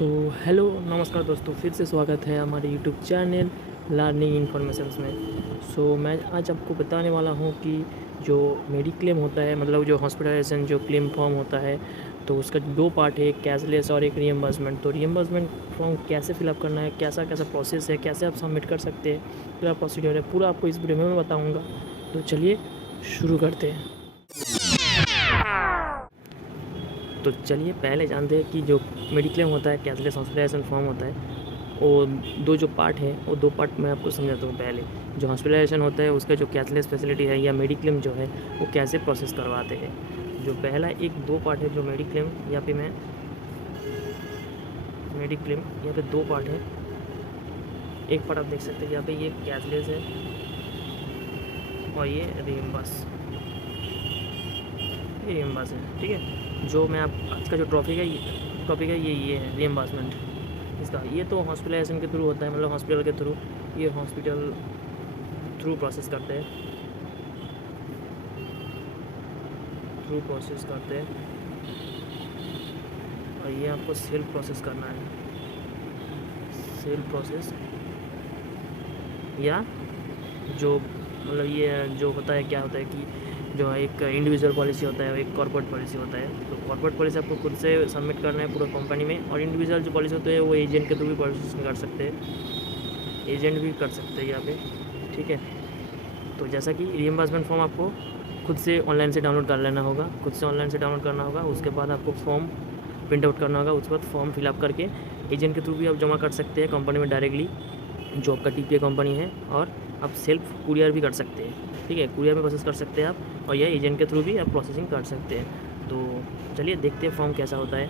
तो हेलो नमस्कार दोस्तों, फिर से स्वागत है हमारे यूट्यूब चैनल लर्निंग इन्फॉर्मेशंस में। मैं आज आपको बताने वाला हूँ कि जो मेडिक्लेम होता है, मतलब जो हॉस्पिटलाइजेशन जो क्लेम फॉर्म होता है, तो उसका दो पार्ट है, एक कैशलेस और एक रियम्बर्समेंट। तो रियम्बर्समेंट फॉर्म कैसे फिलअप करना है, कैसा कैसा प्रोसेस है, कैसे आप सबमिट कर सकते हैं, पूरा प्रोसीजर है, पूरा आपको इस वीडियो में मैं बताऊँगा। तो चलिए शुरू करते हैं। तो चलिए पहले जानते हैं कि जो मेडिक्लेम होता है, कैशलेस हॉस्पिटलाइजेशन फॉर्म होता है, वो दो जो पार्ट है, वो दो पार्ट मैं आपको समझाता हूँ। पहले जो हॉस्पिटलाइजेशन होता है, उसका जो कैशलेस फैसिलिटी है या मेडिक्लेम जो है, वो कैसे प्रोसेस करवाते हैं। जो पहला एक दो पार्ट है जो मेडिक्लेम, यहाँ पे मैं मेडिक्लेम यहाँ पे दो पार्ट है। एक पार्ट आप देख सकते हैं यहाँ पे, ये कैशलेस है और ये रियम्बर्स है। ठीक है, जो मैं आप आज का जो टॉपिक है ये है रियम्बर्समेंट इसका। ये तो हॉस्पिटलाइजेशन के थ्रू होता है, मतलब हॉस्पिटल के थ्रू, ये हॉस्पिटल थ्रू प्रोसेस करते हैं, और ये आपको सेल्फ प्रोसेस करना है। सेल्फ प्रोसेस या जो मतलब ये जो होता है, क्या होता है कि जो एक इंडिविजुअल पॉलिसी होता है, एक कॉर्पोरेट पॉलिसी होता है। तो कॉर्पोरेट पॉलिसी आपको खुद से सबमिट करना है पूरा कंपनी में, और इंडिविजुअल जो पॉलिसी होती है वो एजेंट के थ्रू भी प्रोसेस कर सकते हैं, एजेंट भी कर सकते हैं यहाँ पे। ठीक है, तो जैसा कि रियम्बर्समेंट फॉर्म आपको खुद से ऑनलाइन से डाउनलोड कर लेना होगा, उसके बाद आपको फॉर्म प्रिंट आउट करना होगा। उसके बाद फॉर्म फिलअप करके एजेंट के थ्रू भी आप जमा कर सकते हैं कंपनी में डायरेक्टली, जो आपका टीपीए कंपनी है, और आप सेल्फ कुरियर भी कर सकते हैं। ठीक है, कुरियर में प्रोसेस कर सकते हैं आप, और यह एजेंट के थ्रू भी आप प्रोसेसिंग कर सकते हैं। तो चलिए देखते हैं फॉर्म कैसा होता है।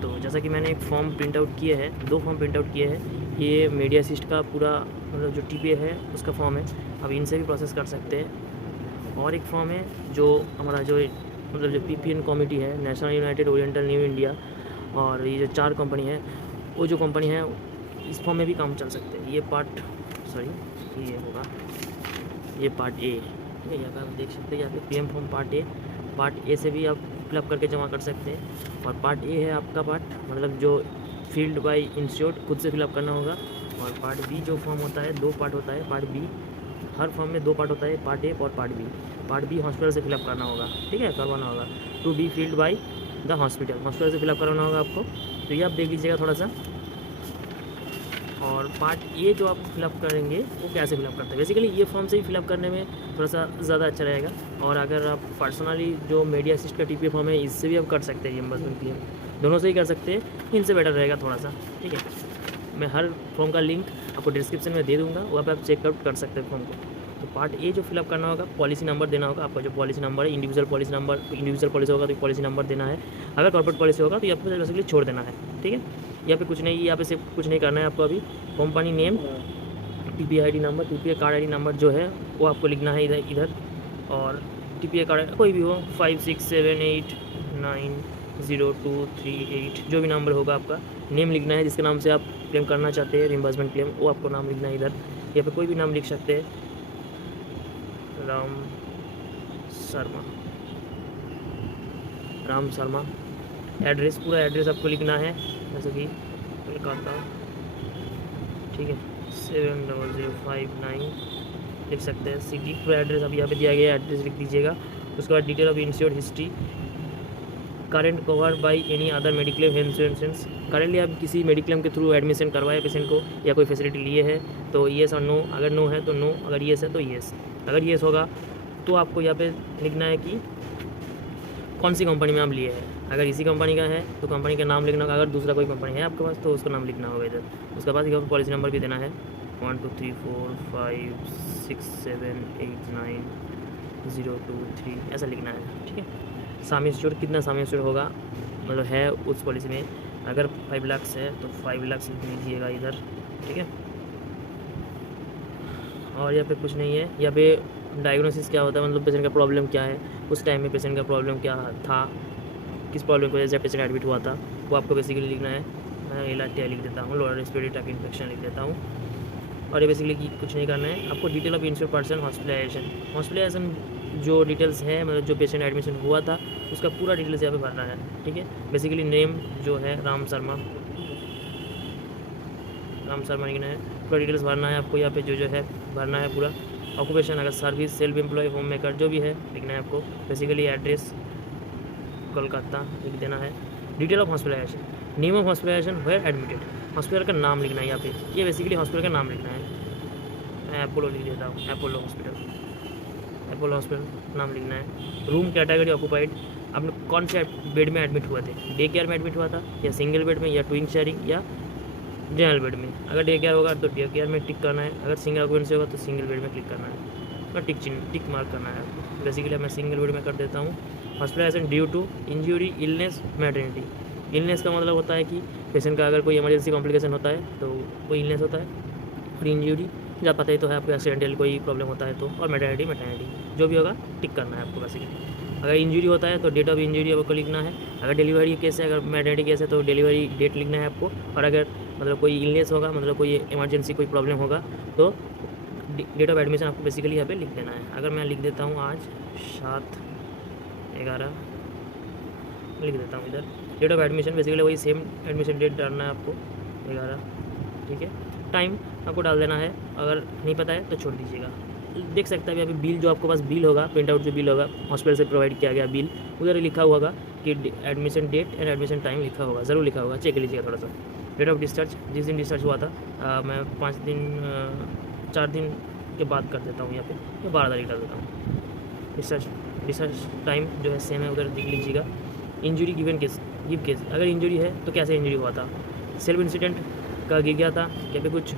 तो जैसा कि मैंने एक फॉर्म प्रिंट आउट किए हैं, दो फॉर्म प्रिंट आउट किए हैं। ये मीडिया असिस्ट का पूरा मतलब जो टीपीए है उसका फॉर्म है, अब इनसे भी प्रोसेस कर सकते हैं। और एक फॉर्म है जो हमारा जो मतलब जो पीपीएन कमेटी है, national United oriental new India, और ये जो चार कंपनी है, वो जो कंपनी है इस फॉर्म में भी काम चल सकते हैं। ये पार्ट ए। ठीक है, यहाँ पर आप देख सकते हैं, यहाँ पे पीएम फॉर्म पार्ट ए से भी आप फिलअप करके जमा कर सकते हैं। और पार्ट ए है आपका पार्ट, मतलब जो फील्ड बाय इंस्टीट्यूट खुद से फिलअप करना होगा। और पार्ट बी जो फॉर्म होता है, दो पार्ट होता है पार्ट बी, हर फॉर्म में दो पार्ट होता है, पार्ट ए और part B. Part B hospital से फिलअप करना होगा, ठीक है, करवाना होगा। To be filled by the hospital से फिलअप करवाना होगा आपको। तो ये आप देख लीजिएगा थोड़ा सा। और पार्ट ए जो आप फिलअप करेंगे वो कैसे फिलअप करते हैं, बेसिकली ये फॉर्म से ही फिलअप करने में थोड़ा सा ज़्यादा अच्छा रहेगा। और अगर आप पर्सनली जो मीडिया असिस्ट का टीपीए फॉर्म है, इससे भी आप कर सकते हैं रियम्बर्समेंट क्लेम, दोनों से ही कर सकते हैं, इनसे बेटर रहेगा थोड़ा सा। ठीक है, मैं हर फॉर्म का लिंक आपको डिस्क्रिप्शन में दे दूँगा, वहाँ पर आप चेकआउट कर सकते हैं फॉर्म को। तो पार्ट ए जो फिलअप करना होगा, पॉलिसी नंबर देना होगा आपका, जो पॉलिसी नंबर है, इंडिविजुअल पॉलिसी होगा तो पॉलिसी नंबर देना है। अगर कॉर्पोरेट पॉलिसी होगा तो ये आपको बेसिकली छोड़ देना है। ठीक है, यहाँ पे कुछ नहीं, यहाँ पे सिर्फ कुछ नहीं करना है आपको। अभी company name, TPA ID number, TPA card ID number जो है वो आपको लिखना है इधर। और टीपीए कार्ड कोई भी हो, 5678902338 जो भी नंबर होगा आपका, नेम लिखना है जिसके नाम से आप क्लेम करना चाहते हैं रियम्बर्समेंट क्लेम, वो आपको नाम लिखना है इधर। यहाँ पे कोई भी नाम लिख सकते हैं, राम शर्मा। एड्रेस, पूरा एड्रेस आपको लिखना है, जैसे कि कोलकाता, ठीक है, 70059 लिख सकते हैं। सिटी पूरा एड्रेस अब यहाँ पे दिया गया है, एड्रेस लिख दीजिएगा। उसके बाद detail of insured history, current cover by any other mediclaim insurance, currently आप किसी मेडिक्लेम के थ्रू एडमिशन करवाए पेशेंट को या कोई फैसिलिटी लिए है तो येस और नो, अगर नो है तो नो, अगर येस है तो येस। अगर येस होगा तो आपको यहाँ पे लिखना है कि कौन सी कंपनी में आप लिए हैं। अगर इसी कंपनी का है तो कंपनी का नाम लिखना होगा, अगर दूसरा कोई कंपनी है आपके पास तो उसका नाम लिखना होगा इधर। उसके बाद यहाँ पर पॉलिसी नंबर भी देना है, 1 2 3 4 5 6 7 8 9 0 2 3 ऐसा लिखना है। ठीक है, सम इंश्योर्ड, कितना सम इंश्योर्ड होगा मतलब है उस पॉलिसी में, अगर 5 लाख है तो 5 लाख लिख लीजिएगा इधर। ठीक है, और यहाँ पे कुछ नहीं है। यहाँ पे डायग्नोसिस क्या होता है, मतलब पेशेंट का प्रॉब्लम क्या है, उस टाइम में पेशेंट का प्रॉब्लम क्या था, किस प्रॉब्लम की वजह से पेशेंट एडमिट हुआ था, वो आपको बेसिकली लिखना है। मैं इलाटिया लिख देता हूँ, लोअर रेस्पिरेटरी ट्रैक्ट इन्फेक्शन लिख देता हूँ। और ये बेसिकली कुछ नहीं करना है आपको। Detail of insured person hospitalization जो डिटेल्स है, मतलब जो पेशेंट एडमिशन हुआ था उसका पूरा डिटेल्स यहाँ पे भरना है। ठीक है, बेसिकली नेम जो है राम शर्मा, नाम सर लिखना है, पूरा डिटेल्स भरना है आपको यहाँ पे, जो है भरना है पूरा। ऑक्यूपेशन अगर service, self employ, home maker जो भी है लिखना है आपको। बेसिकली एड्रेस कोलकाता लिख देना है। Detail of hospitalization, name of hospitalization, where admitted, hospital का नाम लिखना है यहाँ पे, ये बेसिकली हॉस्पिटल का नाम लिखना है। मैं अपोलो लिख देता हूँ, अपोलो हॉस्पिटल, अपोलो हॉस्पिटल नाम लिखना है। रूम कैटेगरी ऑक्यूपाइड, आपने कौन से बेड में एडमिट हुए थे, डे केयर में एडमिट हुआ था या सिंगल बेड में या ट्विन शेयरिंग या जनरल बेड में। अगर डे केयर होगा तो डे केयर में टिक करना है, अगर सिंगल ऑक्यूपेंसी होगा तो सिंगल बेड में क्लिक करना है और टिक मार्क करना है। बेसिकली मैं सिंगल बेड में कर देता हूँ। Hospitalization due to injury, illness, maternity. Illness का मतलब होता है कि पेशेंट का अगर कोई इमरजेंसी कॉम्प्लिकेशन होता है तो वो इलनेस होता है, और इंजरी जब पता ही तो है आपको, एक्सीडेंटल कोई प्रॉब्लम होता है तो, और मैटरनिटी जो भी होगा टिक करना है आपको बेसिकली। अगर इंजरी होता है तो डेट ऑफ इंजरी आपको लिखना है, अगर डिलीवरी केस है, अगर मैटरनिटी केस है तो डिलीवरी डेट लिखना है आपको, और अगर मतलब कोई इलनेस होगा, मतलब कोई इमरजेंसी कोई प्रॉब्लम होगा तो डेट ऑफ एडमिशन आपको बेसिकली यहाँ पे लिख देना है। अगर मैं लिख देता हूँ आज 7/11 लिख देता हूँ इधर, डेट ऑफ एडमिशन बेसिकली वही सेम एडमिशन डेट डालना है आपको 11, ठीक है। टाइम आपको डाल देना है, अगर नहीं पता है तो छोड़ दीजिएगा। देख सकते हैं अभी बिल, जो आपके पास बिल होगा, प्रिंट आउट जो बिल होगा हॉस्पिटल से प्रोवाइड किया गया बिल, उधर लिखा हुआ होगा कि admission date and admission time लिखा होगा, ज़रूर लिखा होगा, चेक लीजिएगा थोड़ा सा। डेट ऑफ डिस्चार्ज, जिस दिन डिस्चार्ज हुआ था मैं 4 दिन के बाद कर देता हूँ यहाँ पे, या 12 तारीख डाल देता हूँ। डिस्चार्ज टाइम जो है सेम है, उधर देख लीजिएगा। इंजरी गिवन केस, अगर इंजरी है तो कैसे इंजरी हुआ था, सेल्फ इंसिडेंट का गिर गया था या फिर कुछ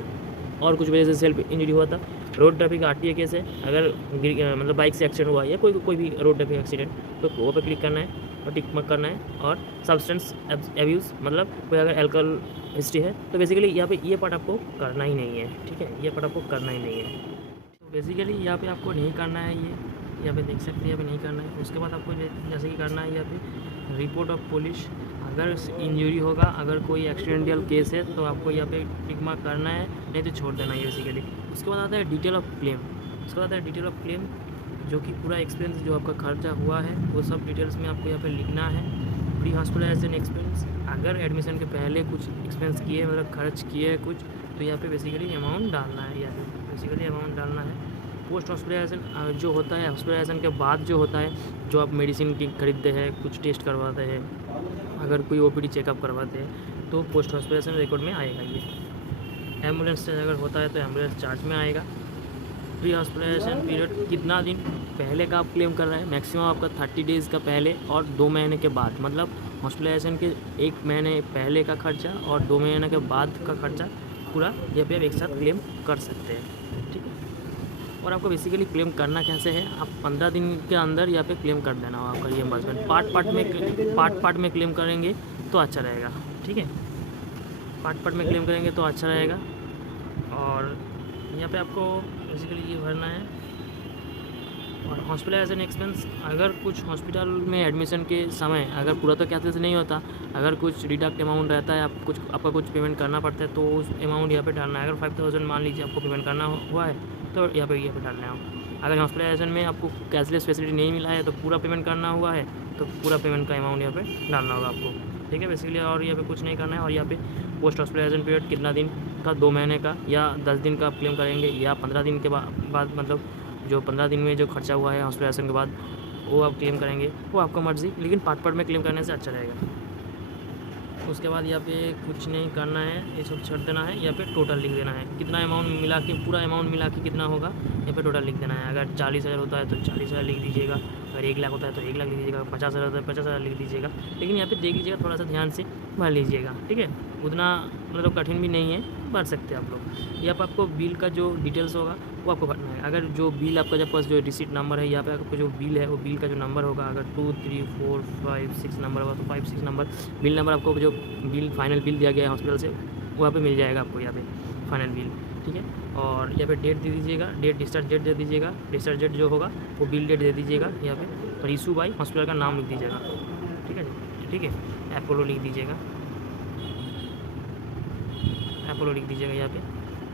और कुछ वजह से सेल्फ इंजरी हुआ था। रोड ट्रैफिक RTA केस है, अगर मतलब बाइक से एक्सीडेंट हुआ या कोई भी रोड ट्रैफिक एक्सीडेंट तो वो पे क्लिक करना है और टिक मार्क करना है। और सब्सटेंस एब्यूज़, मतलब कोई अगर अल्कोहल हिस्ट्री है तो बेसिकली यहाँ पे ये पार्ट आपको करना ही नहीं है, ठीक है, ये पार्ट आपको करना ही नहीं है। तो बेसिकली यहाँ पे आपको नहीं करना है, ये यहाँ पे देख सकते हैं, यहाँ पे नहीं करना है। उसके बाद आपको जैसे कि करना है यहाँ पे रिपोर्ट ऑफ पुलिस, अगर इंजरी होगा, अगर कोई एक्सीडेंटल केस है तो आपको यहाँ पे टिक मार्क करना है, नहीं तो छोड़ देना है बेसिकली। उसके बाद आता है डिटेल ऑफ क्लेम, उसके बाद आता है डिटेल ऑफ क्लेम, जो कि पूरा एक्सपेंस जो आपका खर्चा हुआ है वो सब डिटेल्स में आपको यहाँ पे लिखना है। प्री हॉस्पिटलाइजेशन एक्सपेंस, अगर एडमिशन के पहले कुछ एक्सपेंस किए, मतलब खर्च किए कुछ, तो यहाँ पे बेसिकली अमाउंट डालना है, यहाँ पे बेसिकली अमाउंट डालना है। पोस्ट हॉस्पिटलाइजेशन जो होता है, हॉस्पिटलाइजेशन के बाद जो होता है, जो आप मेडिसिन की खरीदते हैं, कुछ टेस्ट करवाते हैं, अगर कोई OPD चेकअप करवाते हैं तो पोस्ट हॉस्पिटलाइजेशन रिकॉर्ड में आएगा ये। एम्बुलेंस चार्ज अगर होता है तो एम्बुलेंस चार्ज में आएगा। प्री हॉस्पिटलाइजेशन पीरियड कितना दिन पहले का आप क्लेम कर रहे हैं, मैक्सिमम आपका 30 डेज़ का पहले और 2 महीने के बाद, मतलब हॉस्पिटलाइजेशन के 1 महीने पहले का खर्चा और 2 महीने के बाद का खर्चा पूरा यहाँ पे आप एक साथ क्लेम कर सकते हैं, ठीक है। और आपको बेसिकली क्लेम करना कैसे है, आप 15 दिन के अंदर यहाँ पे क्लेम कर देना होगा आपका रिइंबर्समेंट। पार्ट में क्लेम करेंगे तो अच्छा रहेगा, ठीक है, पार्ट में क्लेम करेंगे तो अच्छा रहेगा। और यहाँ पे आपको बेसिकली ये भरना है। और हॉस्पिटलाइजेशन एक्सपेंस, अगर कुछ हॉस्पिटल में एडमिशन के समय अगर पूरा तो कैसे से नहीं होता, अगर कुछ डिडक्ट अमाउंट रहता है, आपका कुछ पेमेंट करना पड़ता है तो उस अमाउंट यहाँ पे डालना है। अगर 5000 मान लीजिए आपको पेमेंट करना हुआ है तो यहाँ पे डालना है। अगर हॉस्पिटलाइजेशन में आपको कैशलेस फैसिलिटी नहीं मिला है तो पूरा पेमेंट करना हुआ है तो पूरा पेमेंट का अमाउंट यहाँ पे डालना होगा आपको, ठीक है बेसिकली। और यहाँ पे कुछ नहीं करना है। और यहाँ पे पोस्ट हॉस्पिटलाइजेशन पीरियड कितना दिन का, 2 महीने का या 10 दिन का आप क्लेम करेंगे, या 15 दिन के बाद मतलब जो 15 दिन में जो खर्चा हुआ है हॉस्पिटलाइजेशन के बाद वो आप क्लेम करेंगे, वो आपका मर्ज़ी, लेकिन पार्ट में क्लेम करने से अच्छा रहेगा। उसके बाद यहाँ पे कुछ नहीं करना है, ये सब छोड़ देना है। यहाँ पे टोटल लिख देना है, कितना अमाउंट मिला के, पूरा अमाउंट मिला के कितना होगा यहाँ पे टोटल लिख देना है। अगर 40,000 होता है तो 40,000 लिख दीजिएगा, अगर 1 लाख होता है तो 1 लाख लिख दीजिएगा, 50,000 होता है 50,000 लिख दीजिएगा। लेकिन यहाँ पे देख लीजिएगा, थोड़ा सा ध्यान से भर लीजिएगा, ठीक है, उतना मतलब कठिन भी नहीं है, भर सकते हैं आप लोग। यहाँ पर आपको बिल का जो डिटेल्स होगा वो आपको भरना है। अगर जो बिल आपका जब पास जो रिसीट नंबर है, यहाँ पे आपको जो बिल है वो बिल का जो नंबर होगा, अगर 2, 3, 4, 5, 6 नंबर होगा तो 5, 6 नंबर बिल नंबर आपको जो बिल फाइनल बिल दिया गया है हॉस्पिटल से वो यहाँ पे मिल जाएगा आपको, यहाँ पे फाइनल बिल, ठीक है। और यहाँ पे डेट दे दीजिएगा, डिस्चार्ज डेट दे दीजिएगा, डिस्चार्ज डेट जो होगा वो बिल डेट दे दीजिएगा यहाँ पे। और इशू बाई हॉस्पिटल का नाम लिख दीजिएगा, ठीक है, ठीक है, अपोलो लिख दीजिएगा, अपोलो लिख दीजिएगा यहाँ पे।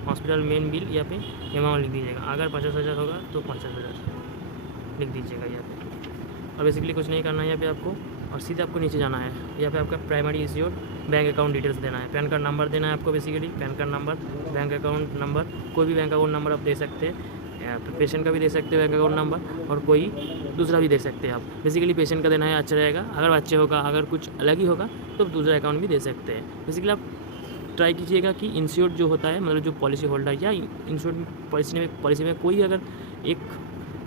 हॉस्पिटल मेन बिल यहाँ पे अमाउंट लिख दीजिएगा, अगर 50,000 होगा तो 50,000 लिख दीजिएगा यहाँ पे। और बेसिकली कुछ नहीं करना है यहाँ पे आपको। और सीधे आपको नीचे जाना है। यहाँ पे आपका primary issued bank account details देना है, पैन कार्ड नंबर देना है आपको basically, pan card number, bank account number, कोई भी बैंक अकाउंट नंबर आप दे सकते हैं, पेशेंट का भी दे सकते हैं बैंक अकाउंट नंबर, और कोई दूसरा भी दे सकते हैं आप। बेसिकली पेशेंट का देना है, अच्छा रहेगा। अगर बच्चे होगा, अगर कुछ अलग ही होगा तो दूसरा अकाउंट भी दे सकते हैं। बेसिकली आप ट्राई कीजिएगा कि इंश्योर्ड जो होता है, मतलब जो पॉलिसी होल्डर या इंश्योर्ड पॉलिसी में कोई अगर एक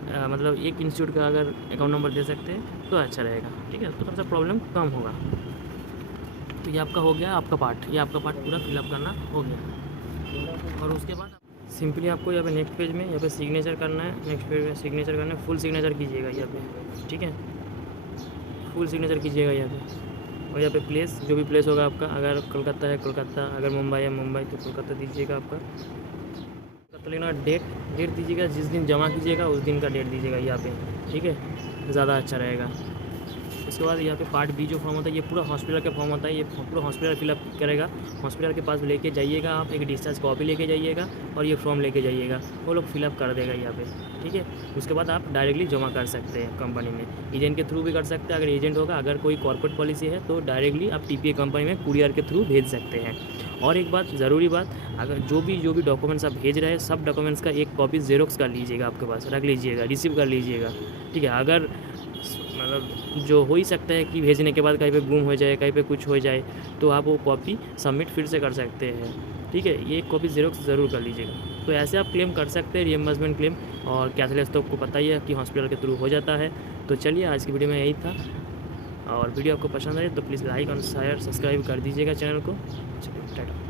मतलब एक इंस्टीट्यूट का अगर अकाउंट नंबर दे सकते हैं तो अच्छा रहेगा, ठीक है। तो थोड़ा सा प्रॉब्लम कम होगा। तो ये आपका हो गया आपका पार्ट, ये आपका पार्ट पूरा फिलअप करना हो गया। और उसके बाद सिंपली आपको यहाँ पे नेक्स्ट पेज में यहाँ पे सिग्नेचर करना है, नेक्स्ट पेज में सिग्नेचर करना है, फुल सिग्नेचर कीजिएगा यहाँ पे, ठीक है, फुल सिग्नेचर कीजिएगा यहाँ पे। और यहाँ पे प्लेस, जो भी प्लेस होगा आपका, अगर कोलकाता है कोलकाता, अगर मुंबई है मुंबई तो कोलकाता दीजिएगा आपका। तो लेना डेट दीजिएगा, जिस दिन जमा कीजिएगा उस दिन का डेट दीजिएगा यहाँ पे, ठीक है, ज़्यादा अच्छा रहेगा। उसके बाद यहाँ पे पार्ट बी जो फॉर्म होता है, ये पूरा हॉस्पिटल का फॉर्म होता है, ये पूरा हॉस्पिटल फिलअप करेगा। हॉस्पिटल के पास लेके जाइएगा आप, एक डिस्चार्ज कॉपी लेके जाइएगा और ये फॉर्म लेके जाइएगा, वो लोग फिलअप कर देगा यहाँ पे, ठीक है। उसके बाद आप डायरेक्टली जमा कर सकते हैं कंपनी में, एजेंट के थ्रू भी कर सकते हैं अगर एजेंट होगा। अगर कोई कॉर्पोरेट पॉलिसी है तो डायरेक्टली आप टीपीए कंपनी में कुरियर के थ्रू भेज सकते हैं। और एक बात, ज़रूरी बात, अगर जो भी डॉक्यूमेंट्स आप भेज रहे हैं, सब डॉक्यूमेंट्स का एक कॉपी जेरोक्स कर लीजिएगा, आपके पास रख लीजिएगा, रिसीव कर लीजिएगा, ठीक है। अगर मतलब जो हो ही सकता है कि भेजने के बाद कहीं पे गुम हो जाए, कहीं पे कुछ हो जाए, तो आप वो कॉपी सबमिट फिर से कर सकते हैं, ठीक है। ये एक कॉपी जेरोक्स ज़रूर कर लीजिएगा। तो ऐसे आप क्लेम कर सकते हैं, रिएम्बर्समेंट क्लेम। और कैशलेस तो आपको पता ही है कि हॉस्पिटल के थ्रू हो जाता है। तो चलिए, आज की वीडियो में यही था, और वीडियो आपको पसंद आए तो प्लीज़ लाइक और शेयर सब्सक्राइब कर दीजिएगा चैनल को। चलिए, टाटा।